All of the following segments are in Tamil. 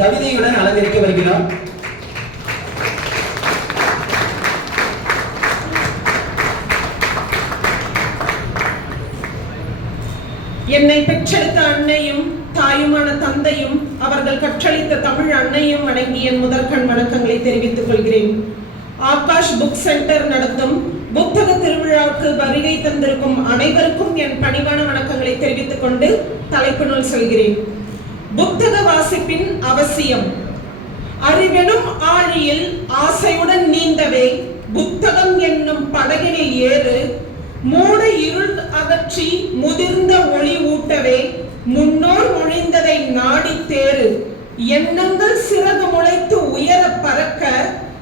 கவிதையுடன் அலங்கரிக்க வருகிறார் என்னை பெற்றெடுத்த அன்னையும் தாயுமான தந்தையும் அவர்கள் கற்றளித்த தமிழ் அன்னையும் வணங்கி என் முதற்கண் வணக்கங்களை தெரிவித்துக் கொள்கிறேன். ஆகாஷ் புக் சென்டர் நடத்தும் புத்தக திருவிழாவுக்கு வருகை தந்திருக்கும் அனைவருக்கும் என் பணிவான வணக்கங்களை தெரிவித்துக் கொண்டு தலைப்பு நூல் சொல்கிறேன். புத்தக வாசிப்பின் அவசியம். அறிவெனும் ஆழியில் ஆசையுடன் நீந்தவே புத்தகம் என்னும் படகினில் ஏறு மூட இருள் அகற்றி முதிர்ந்த ஒளி ஊட்டவே முன்னோர் ஒழிந்ததை நாடி தேறு எண்ணங்கள் சிறகு முளைத்து உயர பறக்க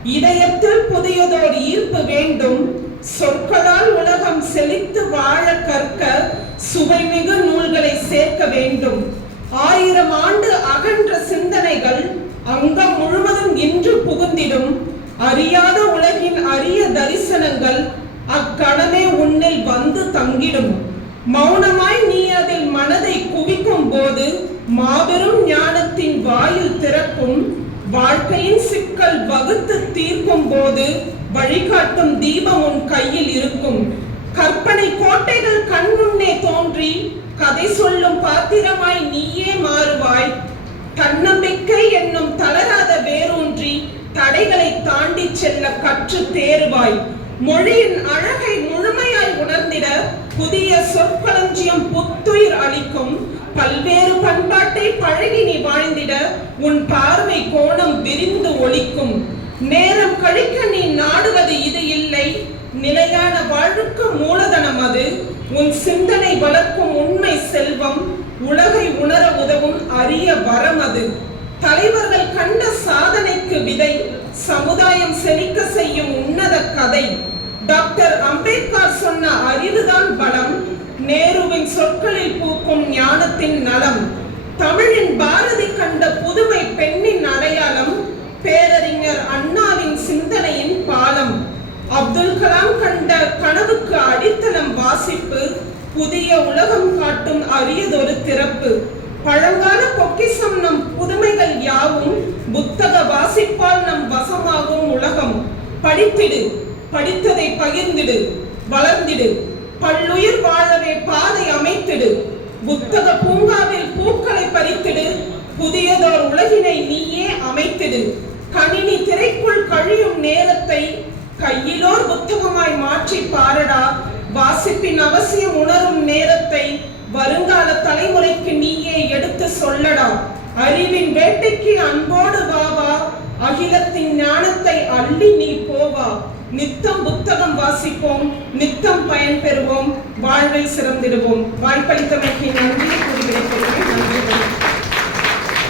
இதயத்தில் புதியதோர் ஈர்ப்பு வேண்டும் சொற்களால் உலகம் செழித்து வாழ கற்க சுவைமிகு நூல்களை சேர்க்க வேண்டும். ஆயிரம் ஆண்டு அகன்ற சிந்தனைகள் அங்கம் முழுவதும் இன்று புகுந்திடும். அறியாத உலகின் அரிய தரிசனங்கள் அக்கணமே உன்னில் வந்து தங்கிடும். மௌனமாய் நீ அதில் மனதை குவிக்கும் போது மாபெரும் ஞானத்தின் வாயில் திறக்கும். வாழ்க்கையின் சிக்கல் வகுத்து தீர்க்கும் போது வழிகாட்டும் தீபம் உன் கையில் இருக்கும். கற்பனை கோட்டைகள் கண் கற்று தேர்வாய் மொழியின் அழகை முழுமையாய் உணர்ந்திட புதிய சொற்களஞ்சியம் புத்துயிர் அளிக்கும். பல்வேறு பண்பாட்டை பழகி நீ வாழ்ந்திட உன் பார்வை கோணம் விரிந்து ஒழிக்கும் நேரம் கழிக்க நீ நாடுவது இது இல்லை. நிலையான வாழ்வுக்கு மூலதனம் அது. உன் சிந்தனை வளர்க்கும் உண்மை செல்வம். உலகை உணர உதவும் அரிய வரம் அது. தலைவர்கள் கண்ட சமுதாயம் செழிக்க செய்யும் உன்னத கதை. டாக்டர் அம்பேத்கர் சொன்ன அறிவுதான் பலம். நேருவின் சொற்களில் பூக்கும் ஞானத்தின் நலம். தமிழின் பாரதி கண்ட புதுமை பெண்ணின் அடையாளம். பேரறிஞர் அண்ணாவின் சிந்தனையின் பாலம். அப்துல் கலாம் கண்ட கனவுக்கு அடித்தளம் வாசிப்பு. புதிய உலகம் காட்டும் அரியதொரு திறப்பு. பழங்கால பொக்கிஷம் புத்தக வாசிப்பால் நம் வசமாகும் உலகம். படித்திடு படித்ததை பகிர்ந்திடு வளர்ந்திடு. பல்லுயிர் வாழவே பாதை அமைத்திடு. புத்தக பூங்காவில் பூக்களை பறித்திடு. புதியதோர் உலகினை நீயே அமைத்திடு. கணினி திரைக்குள் கழியும் நேரத்தை கையிலோர் புத்தகமாய் மாற்றி பாரடா. வாசிப்பின் அவசியம் உணரும் நேரத்தை வருங்கால தலைமுறைக்கு நீயே எடுத்து சொல்லடா. அறிவின் வேட்டைக்கு அன்போடு வாவா அகிலத்தின் ஞானத்தை அள்ளி நீ போவா. நித்தம் புத்தகம் வாசிப்போம் நித்தம் பயன் பெறுவோம் வாழ்வில் சிறந்திடுவோம். வாய்ப்பளித்தமைக்கு நன்றி